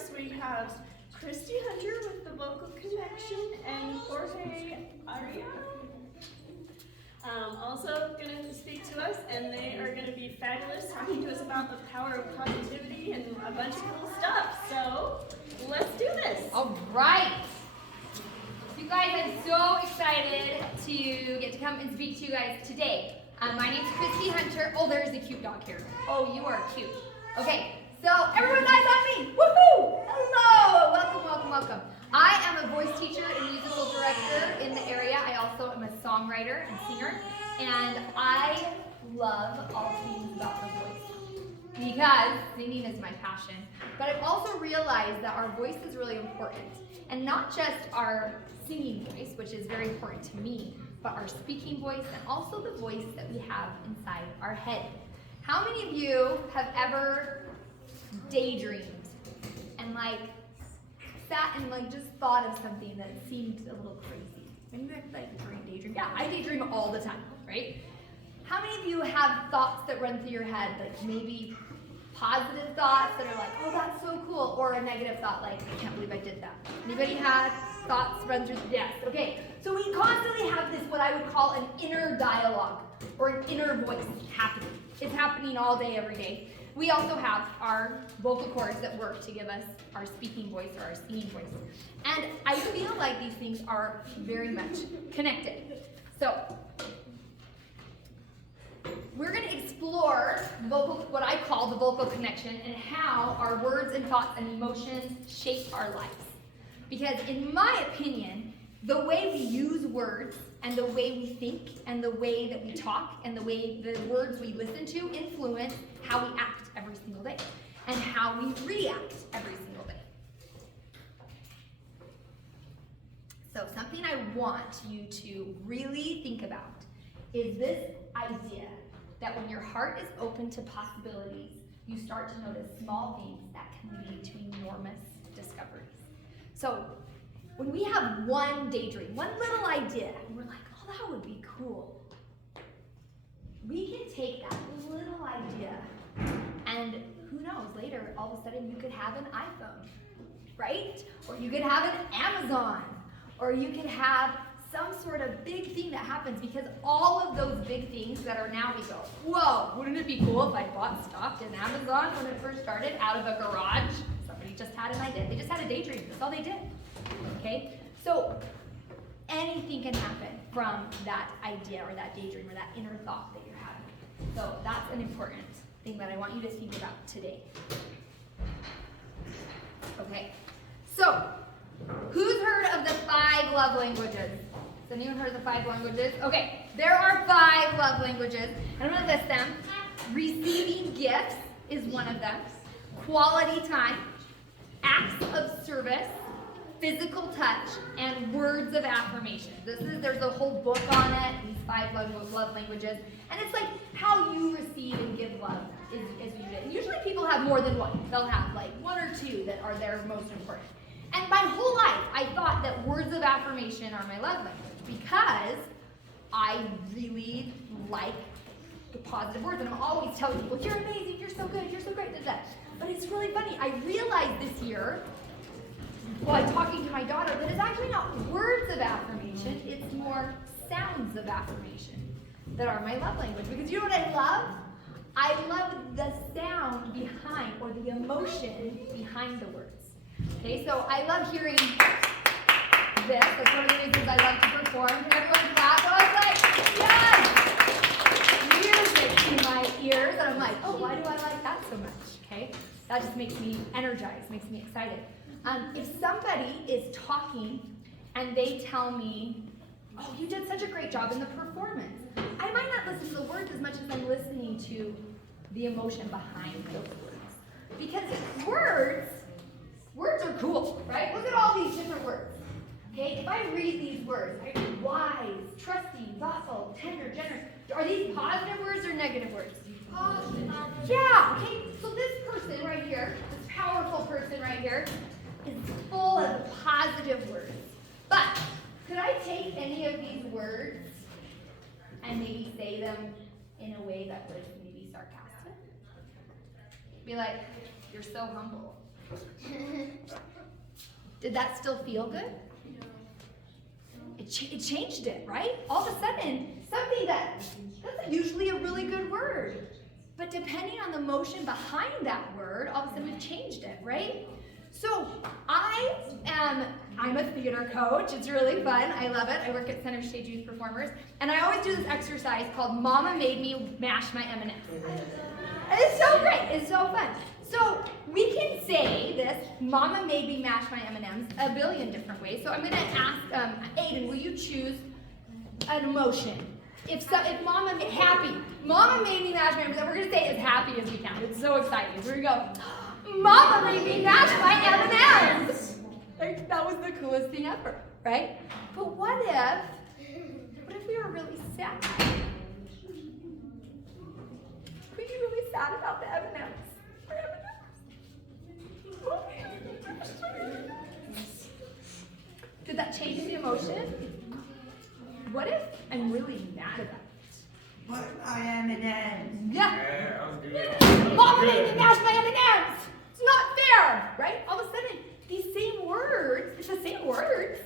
chorus, we have Christy Hunter with the vocal connection and Jorge Aria. Also going to speak to us, and they are going to be fabulous, talking to us about the power of positivity and a bunch of cool stuff. So let's do this. All right. You guys, I'm so excited to get to come and speak to you guys today. My name's Christy Hunter. Oh, there's a cute dog here. Oh, you are cute. Okay, so everyone's eyes on me. Woohoo! Hello! Welcome, welcome, welcome. I am a voice teacher and musical director in the area. I also am a songwriter and singer. And I love all things about the voice because singing is my passion. But I've also realized that our voice is really important. And not just our singing voice, which is very important to me, but our speaking voice and also the voice that we have inside our head. How many of you have ever daydreamed and sat and just thought of something that seemed a little crazy? Anybody daydream? Yeah, I daydream all the time, right? How many of you have thoughts that run through your head, like maybe positive thoughts that are like, oh, that's so cool, or a negative thought like, I can't believe I did that? Anybody had thoughts run through? Yes, okay. So we constantly have this, what I would call an inner dialogue, or an inner voice happening. It's happening all day, every day. We also have our vocal cords that work to give us our speaking voice or our singing voice. And I feel like these things are very much connected. So we're going to explore what I call the vocal connection and how our words and thoughts and emotions shape our lives. Because in my opinion, the way we use words and the way we think and the way that we talk and the way the words we listen to influence how we act every single day and how we react every single day. So something I want you to really think about is this idea that when your heart is open to possibilities, you start to notice small things that can lead to enormous discoveries. So when we have one daydream, one little idea, and we're like, oh, that would be cool, we can take that little idea and who knows, later, all of a sudden you could have an iPhone, right? Or you could have an Amazon, or you could have some sort of big thing that happens, because all of those big things that are now, we go, whoa, wouldn't it be cool if I bought stock in Amazon when it first started out of a garage? Somebody just had an idea. They just had a daydream. That's all they did. Okay? So anything can happen from that idea or that daydream or that inner thought that you're having. So that's an important thing that I want you to think about today. Okay. So who's heard of the 5 love languages? Has anyone heard of the 5 languages? Okay, there are 5 love languages, and I'm going to list them. Receiving gifts is one of them. Quality time, acts of service, physical touch, and words of affirmation. There's a whole book on it, these 5 love languages, and it's like how you receive and give love is usually. And usually people have more than one. They'll have like 1 or 2 that are their most important. And my whole life, I thought that words of affirmation are my love language because I really like the positive words. And I'm always telling people, you're amazing, you're so good, you're so great, that. But it's really funny. I realized this year, while I'm talking to my daughter, that it's actually not words of affirmation, it's more sounds of affirmation that are my love language. Because you know what I love? I love the sound behind, or the emotion behind the words. Okay, so I love hearing this. That's one of the reasons I love to perform. Can everyone clap? I was like, yes! Music in my ears. And I'm like, oh, why do I like that so much? Okay, that just makes me energized, makes me excited. If somebody is talking and they tell me, oh, you did such a great job in the performance, I might not listen to the words as much as I'm listening to the emotion behind those words. Because words are cool, right? Look at all these different words. Okay, if I read these words, I read wise, trusting, thoughtful, tender, generous. Are these positive words or negative words? Positive. Yeah, okay, so this person right here, this powerful person right here, is full of positive words. But could I take any of these words and maybe say them in a way that was maybe sarcastic? Be like, you're so humble. Did that still feel good? It changed it, right? All of a sudden, something that's usually a really good word. But depending on the emotion behind that word, all of a sudden we've changed it, right? So I'm a theater coach. It's really fun. I love it. I work at Center Stage Youth Performers. And I always do this exercise called Mama Made Me Mash My M&Ms. It's so great. It's so fun. So we can say this, Mama made me mash my M&Ms a billion different ways. So I'm going to ask Aiden, will you choose an emotion? If Mama made happy, Mama made me mash my M&Ms, we're going to say as happy as we can. It's so exciting. Here we go. Mama made me mash my M&Ms. Like, that was the coolest thing ever, right? But what if we were really sad? Were you really sad about the M&Ms? Did that change the emotion? What if I'm really mad about it? But I am an end. Yeah. Mama made me mash my M&Ms. It's not fair, right? All of a sudden, these same words, it's the same words,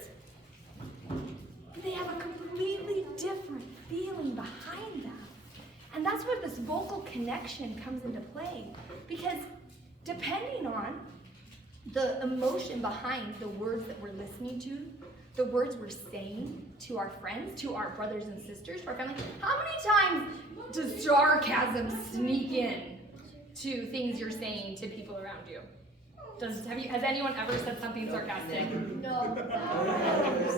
but they have a completely different feeling behind them. And that's where this vocal connection comes into play. Because depending on the emotion behind the words that we're listening to, the words we're saying to our friends, to our brothers and sisters, to our family, how many times does sarcasm sneak in to things you're saying to people around you? Has anyone ever said something sarcastic? No.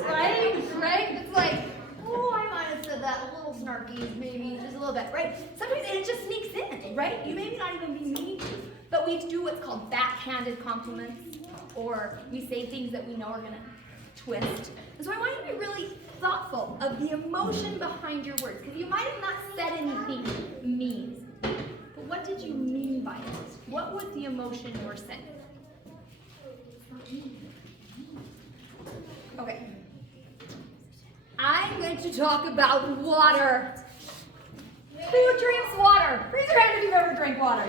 Right? It's like, oh, I might have said that a little snarky, maybe just a little bit, right? Sometimes it just sneaks in, right? You maybe not even be meaning to, but we do what's called backhanded compliments, or we say things that we know are gonna twist. And so I want you to be really thoughtful of the emotion behind your words, because you might have not said anything mean, but what did you mean by it? What was the emotion you were saying? Okay. I'm going to talk about water. Who drinks water? Raise your hand if you've ever drank water.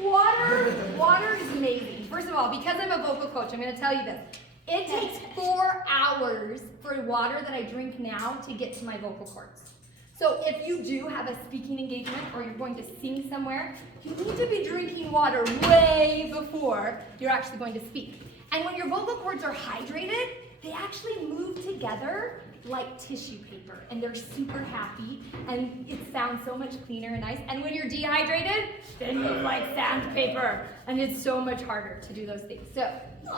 Water is amazing. First of all, because I'm a vocal coach, I'm going to tell you this. It takes 4 hours for water that I drink now to get to my vocal cords. So if you do have a speaking engagement or you're going to sing somewhere, you need to be drinking water way before you're actually going to speak. And when your vocal cords are hydrated, they actually move together like tissue paper, and they're super happy, and it sounds so much cleaner and nice. And when you're dehydrated, they move like sandpaper, and it's so much harder to do those things. So,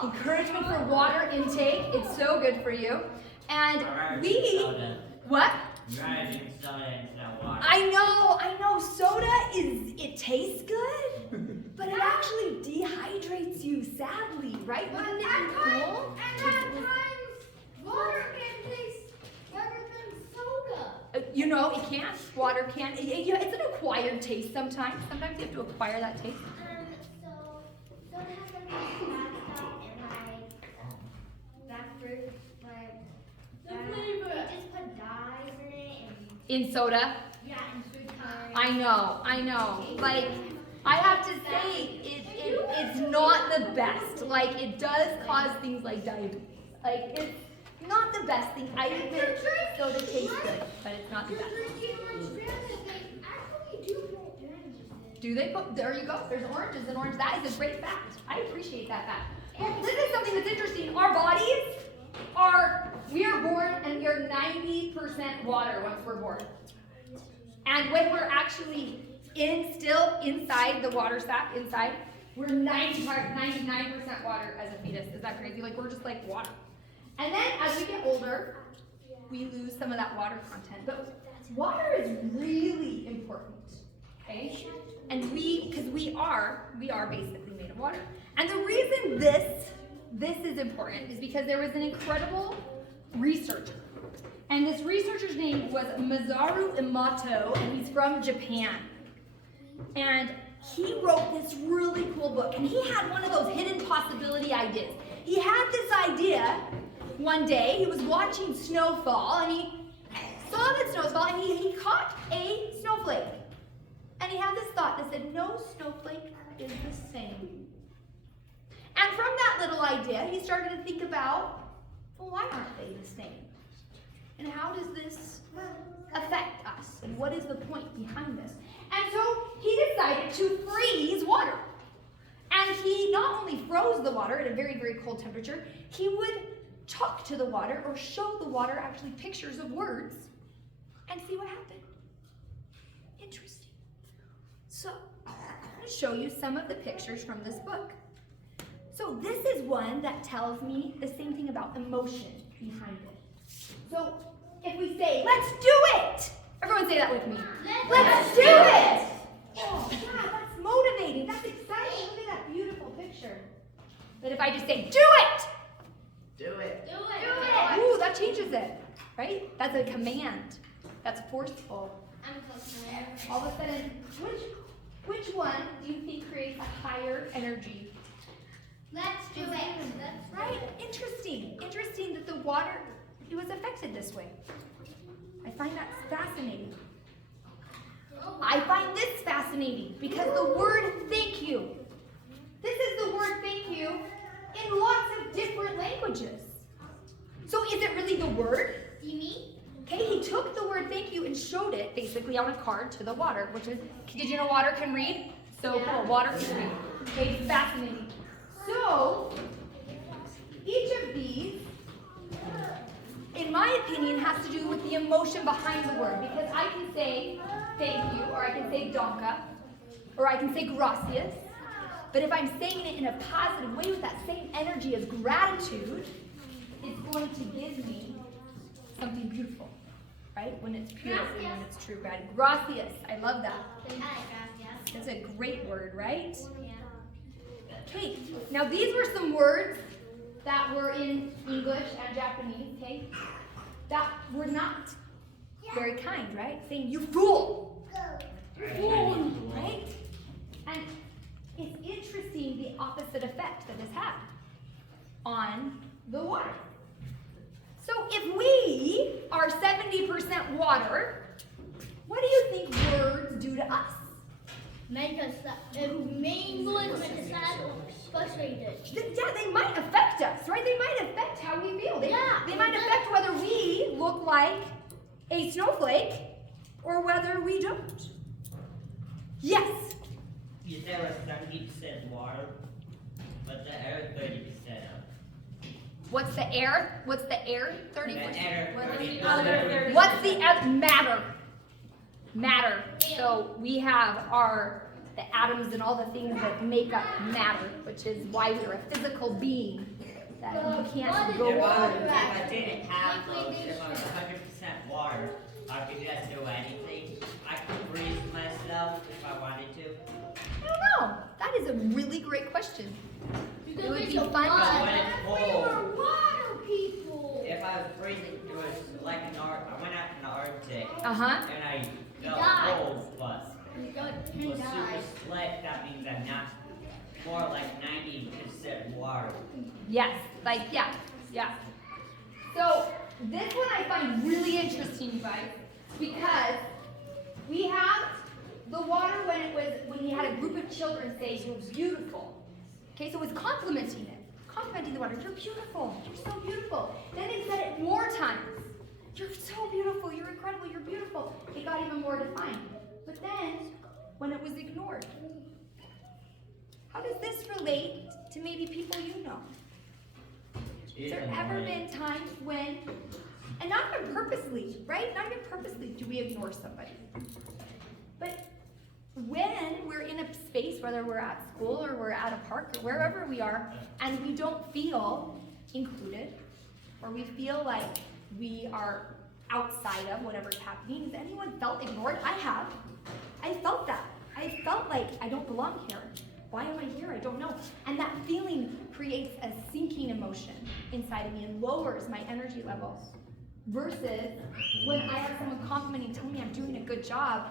encouragement for water intake, it's so good for you. And what? I know, soda it tastes good, but it actually dehydrates you, sadly, right? Wouldn't it be cool? And at times, water can taste better than soda. You know, it can't. Water can't. It's an acquired taste sometimes. Sometimes you have to acquire that taste. So soda has some bad stuff and bad fruit, they just put dyes in it In soda? and and food coloring. I know. Like, I have to say, it's not the best. Like, it does cause things like diabetes. Like, it's not the best thing. I admit soda tastes good, but it's not the best. Do they put, there you go, there's oranges and orange. That is a great fact. I appreciate that fact. This is something that's interesting. Our bodies we are born and we are 90% water once we're born. And when we're actually still inside the water sac, we're 99% water as a fetus. Is that crazy? Like, we're just like water. And then as we get older, we lose some of that water content. But water is really important, okay? And because we are basically made of water. And the reason this is important is because there was an incredible researcher. And this researcher's name was Masaru Emoto, and he's from Japan. And he wrote this really cool book, and he had one of those hidden possibility ideas. He had this idea one day, he was watching snow fall, and he saw that snow was falling, and he caught a snowflake. And he had this thought that said, no snowflake is the same. And from that little little idea. He started to think about, well, why aren't they the same? And how does this affect us? And what is the point behind this? And so he decided to freeze water. And he not only froze the water at a very, very cold temperature, he would talk to the water or show the water actually pictures of words and see what happened. Interesting. So, I'm going to show you some of the pictures from this book. So this is one that tells me the same thing about emotion behind it. So if we say, let's do it! Everyone say that with me. Let's do it! Oh, yeah, that's motivating. That's exciting. Look at that beautiful picture. But if I just say, do it! Do it. Ooh, that changes it, right? That's a command. That's forceful. I'm close to there. All of a sudden, which one do you think creates a higher energy? Let's do it. Right? Interesting. Interesting that the water, it was affected this way. I find that fascinating. I find this fascinating because the word thank you. This is the word thank you in lots of different languages. So is it really the word? You mean? Okay, he took the word thank you and showed it basically on a card to the water, which is, did you know water can read? So cool, water can read. Okay, it's fascinating. So, each of these, in my opinion, has to do with the emotion behind the word. Because I can say thank you, or I can say danke, or I can say gracias. But if I'm saying it in a positive way with that same energy as gratitude, it's going to give me something beautiful, right? When it's pure and when it's true gratitude. Gracias, I love that. I like gracias. That's a great word, right? Yeah. Okay, now these were some words that were in English and Japanese, okay? That were not very kind, right? Saying, you fool! You fool, right? And it's interesting the opposite effect that this had on the water. So if we are 70% water, what do you think words do to us? Make us mainly make us sad or frustrated. Yeah, they might affect us, right? They might affect how we feel. They might affect whether we look like a snowflake or whether we don't. Yes? You said it was 70% water, but the air 30% of. What's the air? What's the air? 30%. The air What's the 30%. other 30%? What's the other? Matter. Matter. So we have the atoms and all the things that make up matter, which is why we're a physical being. That you can't go If on. I didn't have those, if I was 100% water, I could just do anything. I could freeze myself if I wanted to. I don't know. That is a really great question. It would be fun. But when it's We cold, were water people. if I was freezing, it was like I went out in the Arctic Uh-huh. and I felt died. cold, but We got was 10 super died. slick. That means I'm not more like 90% water. Yes. Yeah. So this one I find really interesting, you guys, because we have the water when he had a group of children say it was beautiful. Okay, so it was complimenting the water. You're beautiful. You're so beautiful. Then they said it more times. You're so beautiful. You're incredible. You're beautiful. It got even more defined. But then, when it was ignored, how does this relate to maybe people you know? Has there ever been times when, and not even purposely, right? Not even purposely do we ignore somebody. But when we're in a space, whether we're at school or we're at a park or wherever we are, and we don't feel included, or we feel like we are outside of whatever's happening, has anyone felt ignored? I have. I felt that. I felt like I don't belong here. Why am I here? I don't know. And that feeling creates a sinking emotion inside of me and lowers my energy levels. Versus when I have someone complimenting, telling me I'm doing a good job,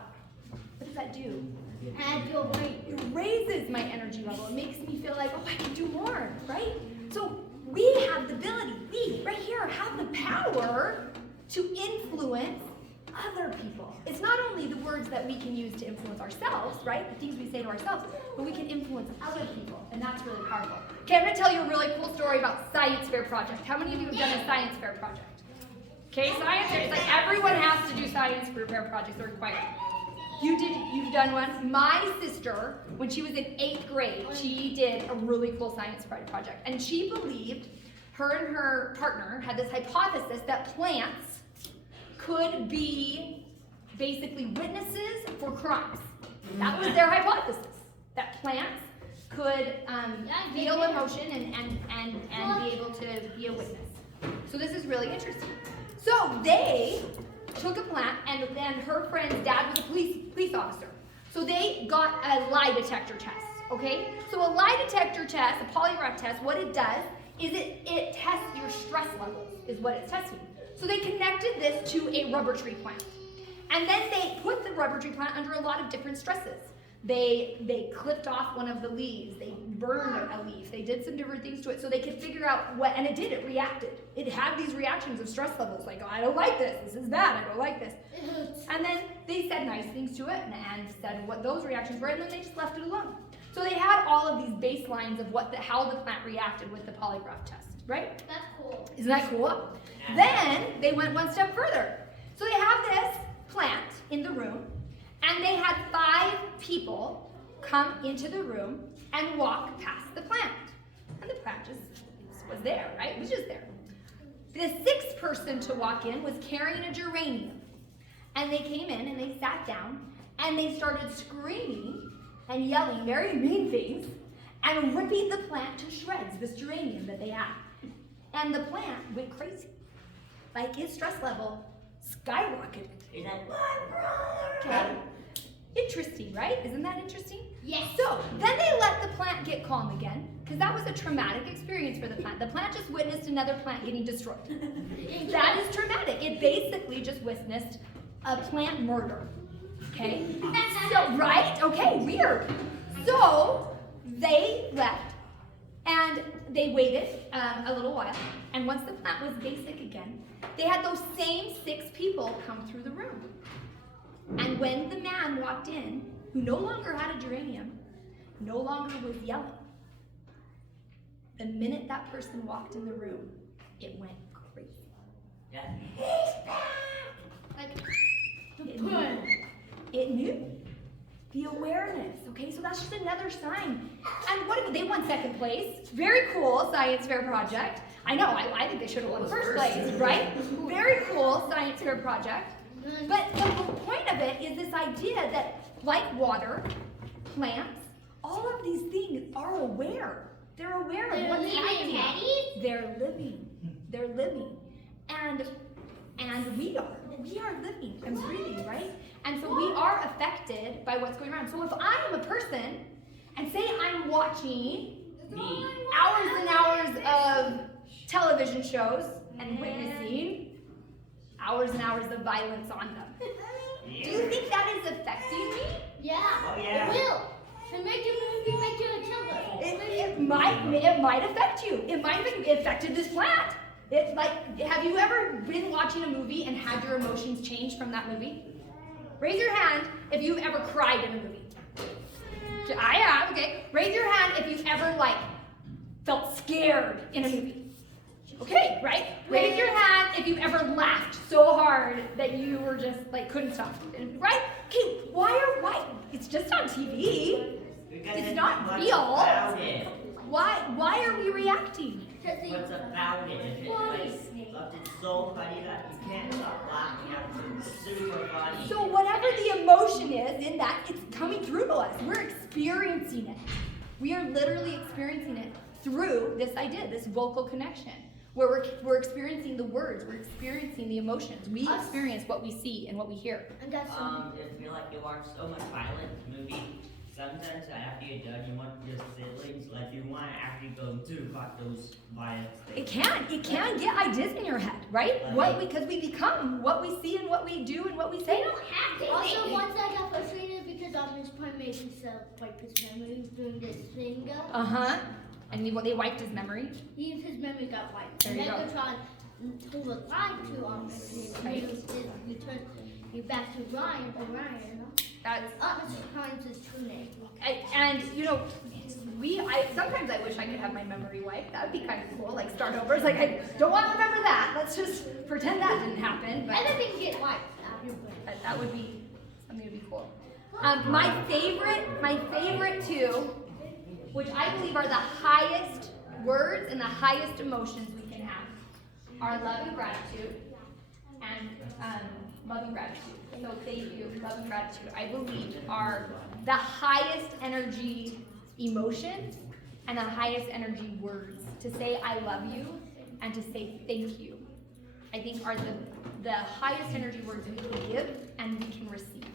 what does that do? Add your brain. It raises my energy level. It makes me feel like, oh, I can do more, right? So we have the ability, we right here have the power to influence other people. It's not only the words that we can use to influence ourselves, right? The things we say to ourselves, but we can influence other people, and that's really powerful. Okay, I'm gonna tell you a really cool story. science fair project. How many of you have done a science fair project? Okay, science fair, it's like everyone has to do science fair projects, they're required. You've done one? My sister, when she was in 8th grade, she did a really cool science project. And she believed, her and her partner had this hypothesis that plants could be basically witnesses for crimes. That was their hypothesis, that plants could feel emotion and be able to be a witness. So this is really interesting. So they took a plant, and her friend's dad was a police officer. So they got a lie detector test, okay? So a lie detector test, a polygraph test, what it does is it tests your stress levels, is what it's testing. So they connected this to a rubber tree plant. And then they put the rubber tree plant under a lot of different stresses. They clipped off one of the leaves, they burned a leaf, they did some different things to it so they could figure out what, and it reacted. It had these reactions of stress levels, like, oh, I don't like this is bad, I don't like this. And then they said nice things to it and said what those reactions were, and then they just left it alone. So they had all of these baselines of how the plant reacted with the polygraph test, right? That's cool. Isn't that cool? Then they went one step further. So they have this plant in the room, and they had 5 people come into the room and walk past the plant. And the plant just was there, right? It was just there. The 6th person to walk in was carrying a geranium. And they came in and they sat down and they started screaming and yelling very mean things and ripping the plant to shreds, this geranium that they had. And the plant went crazy. Like his stress level skyrocketed. Is that Okay. Interesting, right? Isn't that interesting? Yes. So then they let the plant get calm again, because that was a traumatic experience for the plant. The plant just witnessed another plant getting destroyed. That is traumatic. It basically just witnessed a plant murder. Okay? So, right? Okay, weird. So they left and they waited a little while. And once the plant was basic again, they had those same 6 people come through the room. And when the man walked in, who no longer had a geranium, no longer was yelling, the minute that person walked in the room, it went crazy. Yeah. Like, it knew. The awareness, okay? So that's just another sign. And what if they won 2nd place? Very cool science fair project. I know, I think they should have won 1st place, right? Very cool science fair project. But the whole point of it is this idea that, like water, plants, all of these things are aware. They're aware of what's happening. They're living. They're living. And we are. We are living and breathing, right? And so we are affected by what's going around. So if I am a person, and say I'm watching hours and hours of television shows and witnessing hours and hours of violence on them. Do you think that is affecting me? Yeah. Oh, yeah. It will. It make you a killer. It might affect you. It might have affected this plant. It's like, have you ever been watching a movie and had your emotions change from that movie? Raise your hand if you've ever cried in a movie. I have, okay. Raise your hand if you've ever felt scared in a movie. Okay, right? Raise your hand if you've ever laughed so hard that you were just couldn't stop. Right? Okay, why? It's just on TV. Because It's not what's real. About it. Why are we reacting? What's about it? If it's so funny that you can't stop laughing at it's super funny. So whatever the emotion is in that, it's coming through to us. We're experiencing it. We are literally experiencing it through this idea, this vocal connection, where we're experiencing the words, we're experiencing the emotions. We experience what we see and what we hear. And that's If you like to watch so much violent movie, sometimes after you're done, you want your siblings, you want to actually go to watch those violent things. It can get ideas in your head, right? Because we become what we see and what we do and what we say. also once I got frustrated because Optimus Prime made himself wipe his memory doing this thing. And they wiped his memory. His memory got wiped. There And you go. Megatron, who was lied to Optimus Prime, returned you back to Ryan. That's Optimus Prime's his true name. and Sometimes I wish I could have my memory wiped. That would be kind of cool. Like start over. It's like I don't want to remember that. Let's just pretend that didn't happen. But Everything get wiped out. that would be something to be cool. My favorite two, which I believe are the highest words and the highest emotions we can have, are love and gratitude and love and gratitude. So thank you, love and gratitude, I believe are the highest energy emotions and the highest energy words. To say I love you and to say thank you, I think are the highest energy words we can give and we can receive.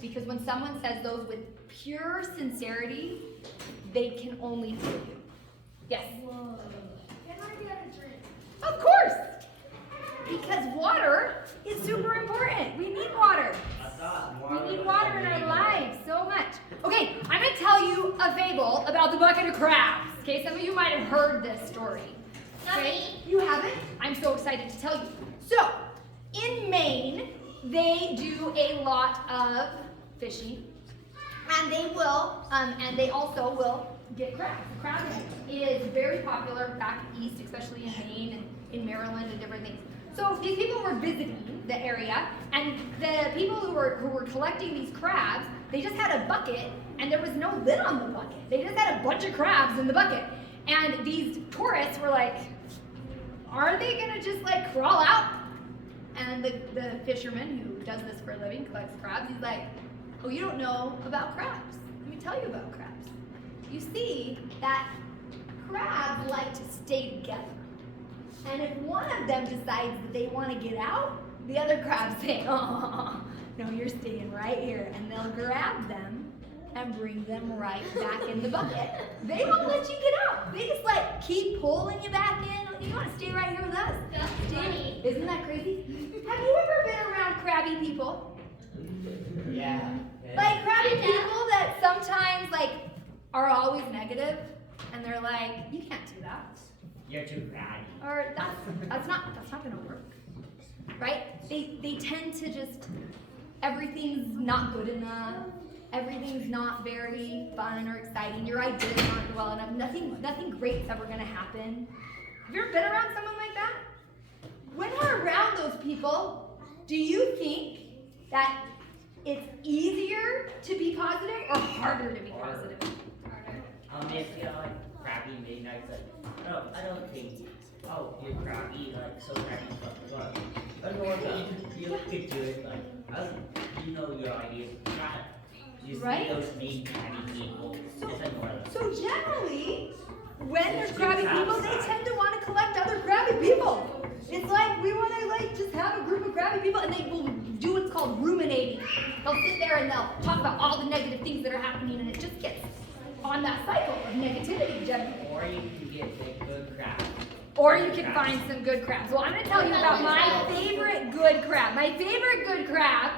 Because when someone says those with pure sincerity, they can only feel you. Yes? Whoa. Can I get a drink? Of course! Because water is super important. We need water. We need water in our lives so much. Okay, I'm going to tell you a fable about the bucket of crabs. Okay, some of you might have heard this story. Okay, you haven't? I'm so excited to tell you. So, in Maine, they do a lot of fishing, and they also will get crabs. Crab is very popular back east, especially in Maine and in Maryland and different things. So these people were visiting the area, and the people who were collecting these crabs, they just had a bucket, and there was no lid on the bucket. They just had a bunch of crabs in the bucket. And these tourists were like, are they gonna just like crawl out? And the fisherman who does this for a living, collects crabs, he's like, oh, you don't know about crabs. Let me tell you about crabs. You see that crabs like to stay together. And if one of them decides that they want to get out, the other crabs say, oh, no, you're staying right here. And they'll grab them and bring them right back in the bucket. They won't let you get out. They just like keep pulling you back in. You want to stay right here with us? That's funny. Isn't that crazy? Have you ever been around crabby people? Yeah. Like crabby people that sometimes like are always negative and they're like, you can't do that. You're too crabby. Or that's not gonna work. Right? They tend to just, everything's not good enough. Everything's not very fun or exciting. Your ideas aren't well enough. Nothing great's ever gonna happen. Have you ever been around someone like that? When we're around those people, do you think that it's easier to be positive or harder to be positive? If you're like crabby midnight, like, I don't think, oh, you're crabby, like, so crabby, but normal, you could do it, like, you know your ideas, you Right? see those mean crabby people, it's a normal. So generally, when there's crabby people, they tend to want to collect other crabby people. It's like we want to like just have a group of crabby people, and they will do what's called ruminating. They'll sit there and they'll talk about all the negative things that are happening, and it just gets on that cycle of negativity generally. Or you can get good crabs. Or you can find some good crabs. Well, I'm going to tell you about my favorite good crab. My favorite good crab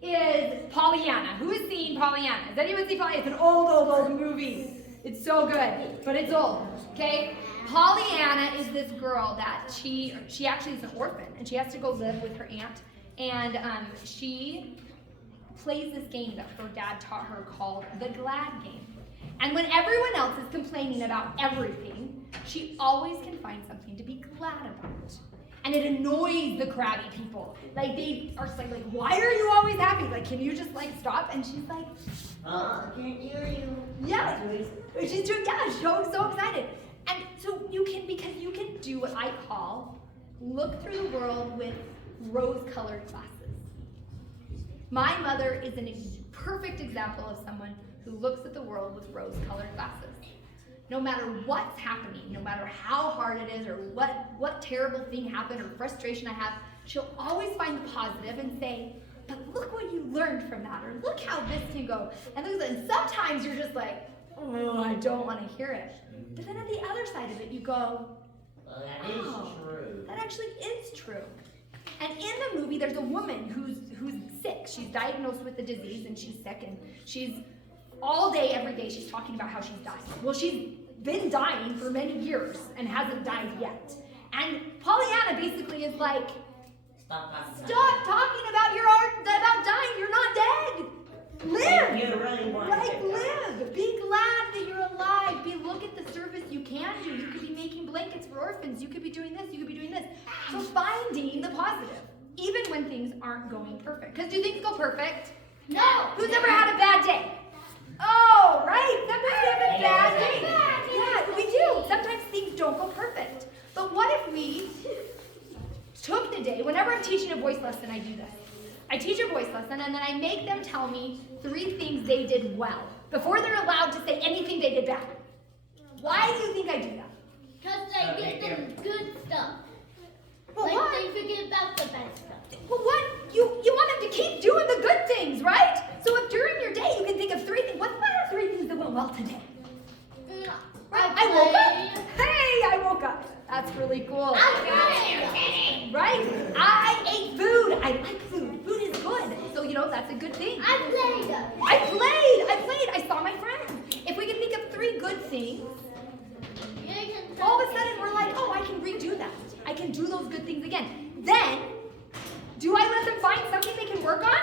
is Pollyanna. Who has seen Pollyanna? Has anyone seen Pollyanna? It's an old movie. It's so good, but it's old, okay? Pollyanna is this girl that she actually is an orphan, and she has to go live with her aunt, and she plays this game that her dad taught her called the Glad Game. And when everyone else is complaining about everything, she always can find something to be glad about. And it annoys the crabby people. Like, they are just like, why are you always happy? Like, can you just, like, stop? And she's like, I can't hear you. yeah. She's so excited. And so because you can do what I call look through the world with rose-colored glasses. My mother is a perfect example of someone who looks at the world with rose-colored glasses. No matter what's happening, no matter how hard it is or what terrible thing happened or frustration I have, she'll always find the positive and say, but look what you learned from that, or look how this can go. And sometimes you're just like, oh, I don't want to hear it. But then on the other side of it, you go, Well, that is true. that actually is true. And in the movie, there's a woman who's sick. She's diagnosed with the disease, and she's sick, and she's all day, every day, she's talking about how she's dying. Well, she's been dying for many years and hasn't died yet. And Pollyanna basically is like, Stop stop talking about about dying. You're not dead. Live! You really want Like, to. live! Be glad that you're alive. Look at the service you can do. You could be making blankets for orphans. You could be doing this. You could be doing this. So finding the positive, even when things aren't going perfect. Because do things go perfect? No. Who's ever had a bad day? Oh, right. Sometimes we have a bad day. Yeah, we do. Sometimes things don't go perfect. But what if we took the day, whenever I'm teaching a voice lesson, I do this. I teach a voice lesson and then I make them tell me 3 things they did well before they're allowed to say anything they did bad. Why do you think I do that? Because I get them good stuff. Well, Like why? they forget about the bad stuff. Well, what? You want them to keep doing the good things, right? So if during your day you can think of 3 things, what are 3 things that went well today? Right? I woke up. Hey, I woke up. That's really cool. Right? I ate food. I like food. Food is good. So, that's a good thing. I played. I saw my friends. If we can think of 3 good things, You can all of a sudden we're like, oh, I can redo that. I can do those good things again. Then, do I let them find something they can work on?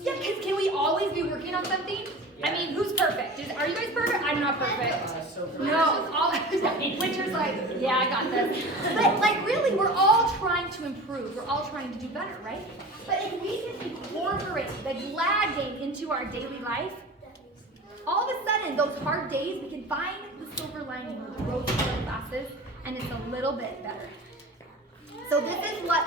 Yeah, because can we always be working on something? I mean, who's perfect? Are you guys perfect? I'm not perfect. No, it's all Winter's like, yeah, I got this. But really, we're all trying to improve. We're all trying to do better, right? But if we can incorporate the glad game into our daily life, all of a sudden, those hard days, we can find the silver lining or the rose-colored glasses, and it's a little bit better. So this is what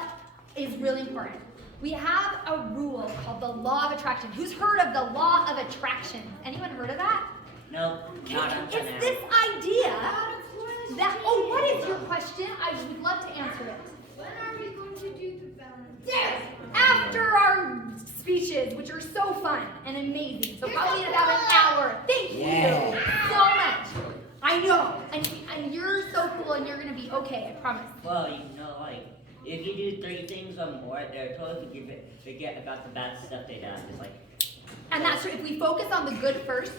is really important. We have a rule called the law of attraction. Who's heard of the law of attraction? Anyone heard of that? No, not It's until now. this idea that, oh, what is your question? I would love to answer it. When are we going to do the balance? After our speeches, which are so fun and amazing. So probably in about an hour. Thank you so much. I know. And you're so cool and you're going to be okay, I promise. Well, if you do 3 things or more, they're totally forget about the bad stuff they done. Just And that's true. If we focus on the good first,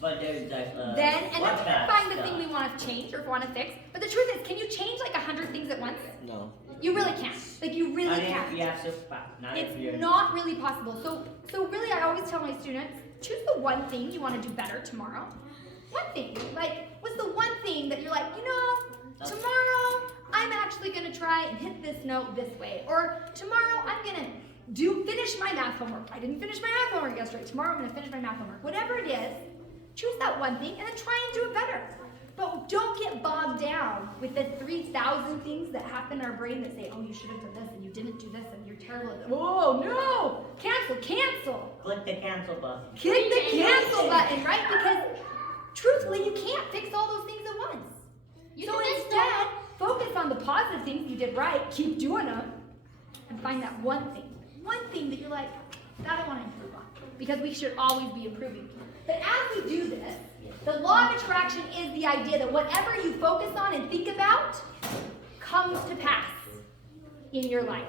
but there's then we what can bad find the stuff? thing we want to change or want to fix. But the truth is, can you change like 100 things at once? No. You really can't. Like you really Not can't. if you have to spot. Not if you're. It's not really possible. So really, I always tell my students, choose the one thing you want to do better tomorrow. One thing. Like, what's the one thing that you're like, tomorrow I'm actually going to try and hit this note this way. Or tomorrow I'm going to finish my math homework. I didn't finish my math homework yesterday. Tomorrow I'm going to finish my math homework. Whatever it is, choose that one thing and then try and do it better. But don't get bogged down with the 3,000 things that happen in our brain that say, oh, you should have done this and you didn't do this and you're terrible at this. Oh, no! Cancel! Click the cancel button. Click the cancel button, right? Because truthfully, you can't fix all those things at once. So instead, focus on the positive things you did right, keep doing them, and find that one thing that you're like, that I want to improve on. Because we should always be improving. But as we do this, the law of attraction is the idea that whatever you focus on and think about comes to pass in your life.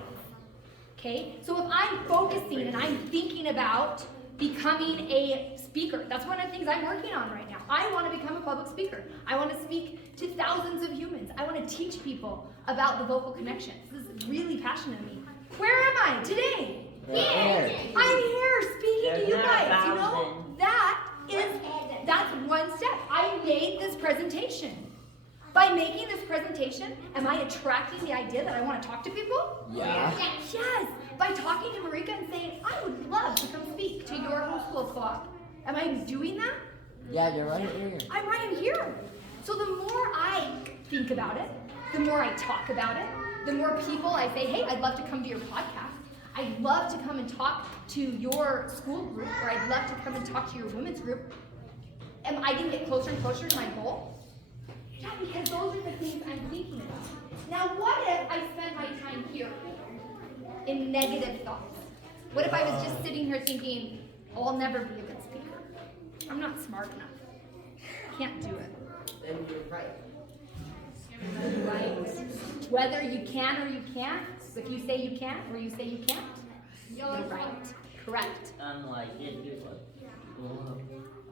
Okay? So if I'm focusing and I'm thinking about becoming a speaker, that's one of the things I'm working on right now. I want to become a public speaker. I want to speak to thousands of humans. I want to teach people about the vocal connections. This is really passionate to me. Where am I today? Here. I'm here speaking to you There's guys. not You know, 1,000. that's one step. I made this presentation. By making this presentation, am I attracting the idea that I want to talk to people? Yeah. Yes. By talking to Marika and saying, I would love to come speak to your homeschool co-op. Am I doing that? Yeah, you're right here. I'm right here. So the more I think about it, the more I talk about it, the more people I say, hey, I'd love to come to your podcast. I'd love to come and talk to your school group, or I'd love to come and talk to your women's group. Am I going to get closer and closer to my goal? Yeah, because those are the things I'm thinking about. Now, what if I spend my time here in negative thoughts? What if I was just sitting here thinking, oh, I'll never be a good speaker. I'm not smart enough. I can't do it. Then you're right. Right? Whether you can or you can't, if you say you can't or you say you can't, you're right. Correct. I'm like, if you're like,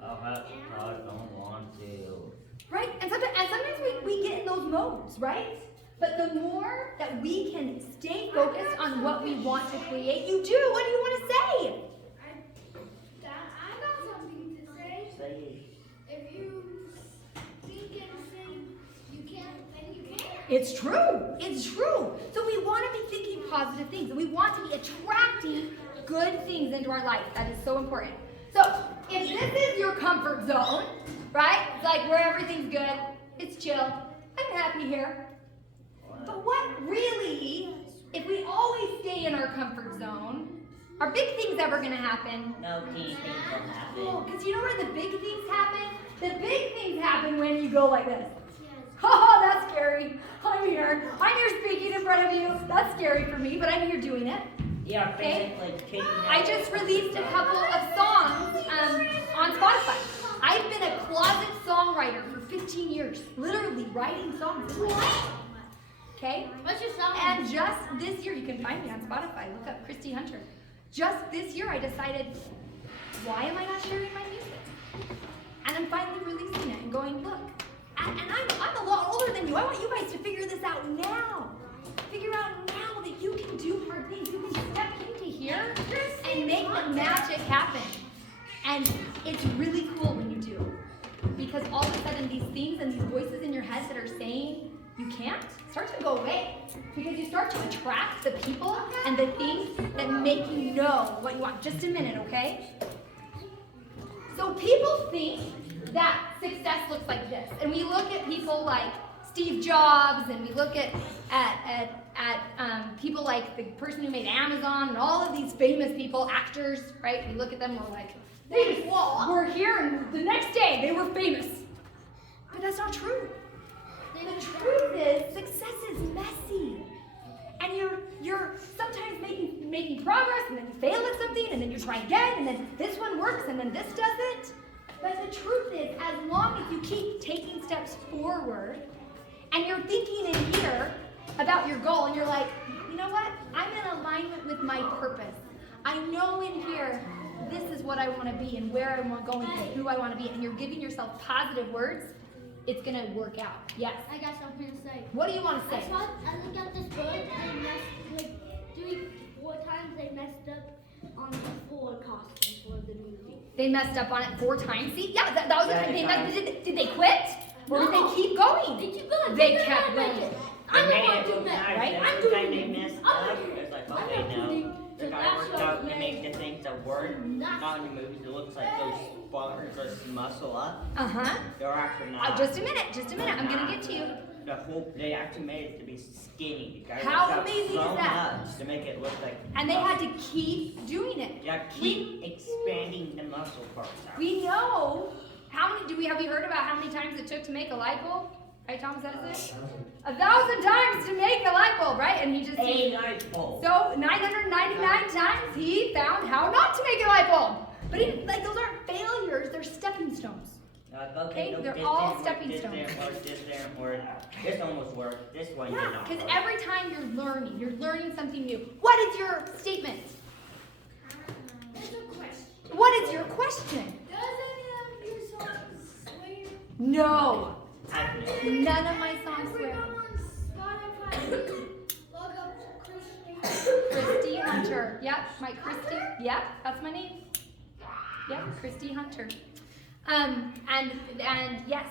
I don't want to. Right? And sometimes we get in those modes, right? But the more that we can stay focused on what we want to create, you do. What do you want to say? It's true. It's true. So we want to be thinking positive things, and we want to be attracting good things into our life. That is so important. So if this is your comfort zone, right? It's like where everything's good, it's chill, I'm happy here. But what really, if we always stay in our comfort zone, are big things ever going to happen? No, teeny things don't happen. Oh, because you know where the big things happen? The big things happen when you go like this. Oh, that's scary. I'm here speaking in front of you. That's scary for me, but I'm here doing it. Yeah, Okay. basically kicking out. I just released a couple of songs on Spotify. I've been a closet songwriter for 15 years, literally writing songs. Okay? What's your song? And just this year, you can find me on Spotify. Look up Christy Hunter. Just this year, I decided, why am I not sharing my music? And I'm finally releasing it and going, look. And I'm a lot older than you. I want you guys to figure this out now. Figure out now that you can do hard things. You can step into here and make the magic happen. And it's really cool when you do. Because all of a sudden these things and these voices in your head that are saying you can't start to go away. Because you start to attract the people and the things that make you know what you want. Just a minute, okay? So people think that success looks like this. And we look at people like Steve Jobs, and we look at people like the person who made Amazon, and all of these famous people, actors, right? We look at them, we're like, they just were here, and the next day they were famous. But that's not true. The truth is, success is messy. And you're sometimes making progress, and then you fail at something, and then you try again, and then this one works, and then this doesn't. But the truth is, as long as you keep taking steps forward, and you're thinking in here about your goal, and you're like, you know what? I'm in alignment with my purpose. I know in here, this is what I want to be, and where I'm going, and who I want to be, and you're giving yourself positive words, it's going to work out. Yes. I got something to say. What do you want to say? I looked at this book, they messed, like, 4 times they messed up on the 4 costumes for the movie. They messed up on it 4 times. See, yeah, that was the Yeah, time. Did they quit? Or No. did they keep going? They keep going. They They're kept not going. making it. They I'm made the one it doing look that, nice. right? Every I'm time doing they it. messed I'm up, doing it's like, I'm okay, not no. putting The the guy worked actual out to name. make the things that weren't not in the movies. It looks like those bars just muscle up. Uh-huh. They're actually not. Just a minute. I'm going to get to you. They actually made it to be skinny. The guy How worked out amazing so is that? much to make it look like. And they had to keep doing it. Yeah, keep expanding the muscle parts out. We know have you heard about how many times it took to make a light bulb? Right, Tom, is that it? 1,000 times to make a light bulb, right? And he just A light bulb. So 999 times he found how not to make a light bulb. But those aren't failures, they're stepping stones. Okay, no, they're this all didn't work, stepping this stones. didn't work, this didn't work. This almost worked. This one did Yeah, not because work. every time you're learning something new. What is your statement? There's a question. What is your question? Does any of your songs swear? No. I- None of my songs If we swear. go on Spotify, look up Christy. Christy Hunter. Yep, my Christy. Yep, that's my name. Yep, Christy Hunter. And yes,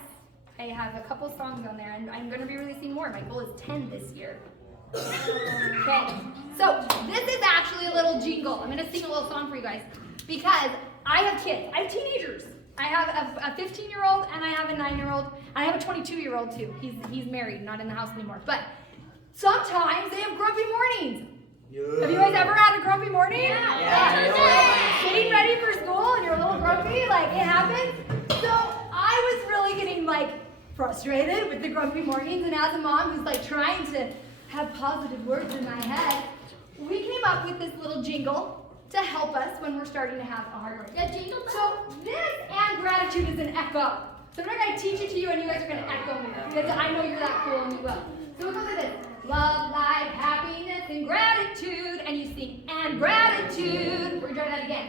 I have a couple songs on there, and I'm going to be releasing more. My goal is 10 this year. Okay, so this is actually a little jingle. I'm going to sing a little song for you guys because I have kids. I have teenagers. I have a 15-year-old and I have a 9-year-old. And I have a 22-year-old too. He's married, not in the house anymore. But sometimes they have grumpy mornings. Have you guys ever had a grumpy morning? Yeah. Getting ready for school and you're a little grumpy, like it happens. So I was really getting frustrated with the grumpy mornings, and as a mom who's trying to have positive words in my head, we came up with this little jingle to help us when we're starting to have a hard morning. Yeah, jingle bell. So this and gratitude is an echo. So I'm not going to teach it to you and you guys are going to echo me because I know you're that cool and you will. So we'll go like this. Love, life, happiness, and gratitude. And you sing, and gratitude. We're going to try that again.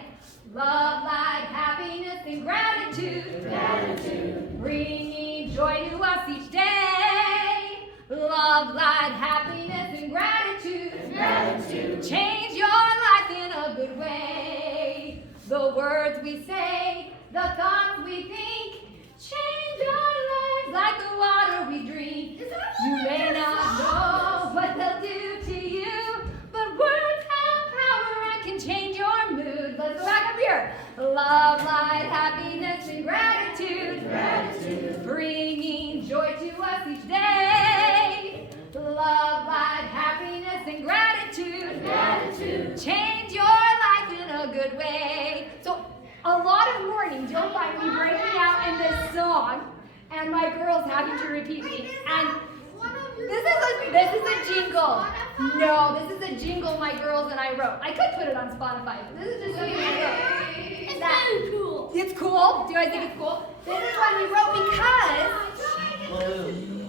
Love, life, happiness, and gratitude. Gratitude. Bringing joy to us each day. Love, light, happiness, and gratitude. Gratitude. Change your life in a good way. The words we say, the thoughts we think, change our lives like the water we drink. You may not and my girls having to repeat me. And this is a jingle. No, this is a jingle my girls and I wrote. I could put it on Spotify, but this is just something I wrote. It's very cool. It's cool? Do you guys think it's cool? This is one we wrote because...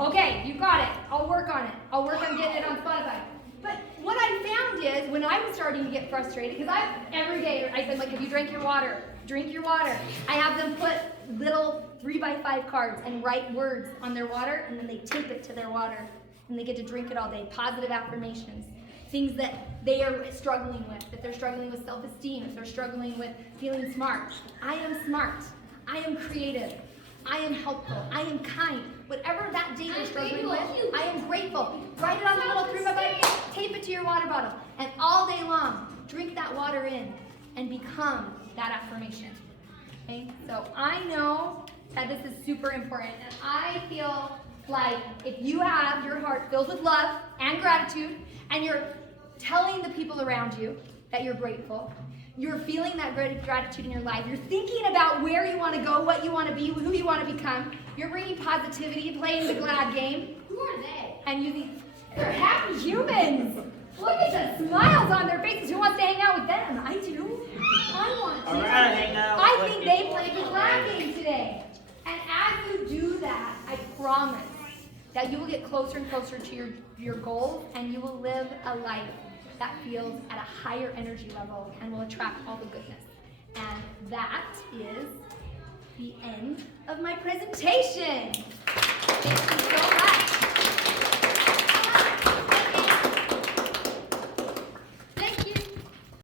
Okay, you got it. I'll work on it. I'll work on getting it on Spotify. But what I found is, when I was starting to get frustrated, because every day I said, like, if you drink your water, drink your water. I have them put little 3x5 cards and write words on their water, and then they tape it to their water, and they get to drink it all day. Positive affirmations, things that they are struggling with, if they're struggling with self-esteem, if they're struggling with feeling smart. I am smart. I am creative. I am helpful. I am kind. Whatever that day you're struggling with, I am grateful. Write it on the little 3x5, tape it to your water bottle, and all day long, drink that water in and become that affirmation. Okay? So I know that this is super important, and I feel like if you have your heart filled with love and gratitude, and you're telling the people around you that you're grateful, you're feeling that gratitude in your life, you're thinking about where you want to go, what you want to be, who you want to become, you're bringing positivity, playing the glad game. Who are they? And they're happy humans. Look at the smiles on their faces. Who wants to hang out with them? I do. I want to. Alright, hang out. I think they played the glad game today. And as you do that, I promise that you will get closer and closer to your goals, and you will live a life that feels at a higher energy level and will attract all the goodness. And that is the end of my presentation. Thank you so much.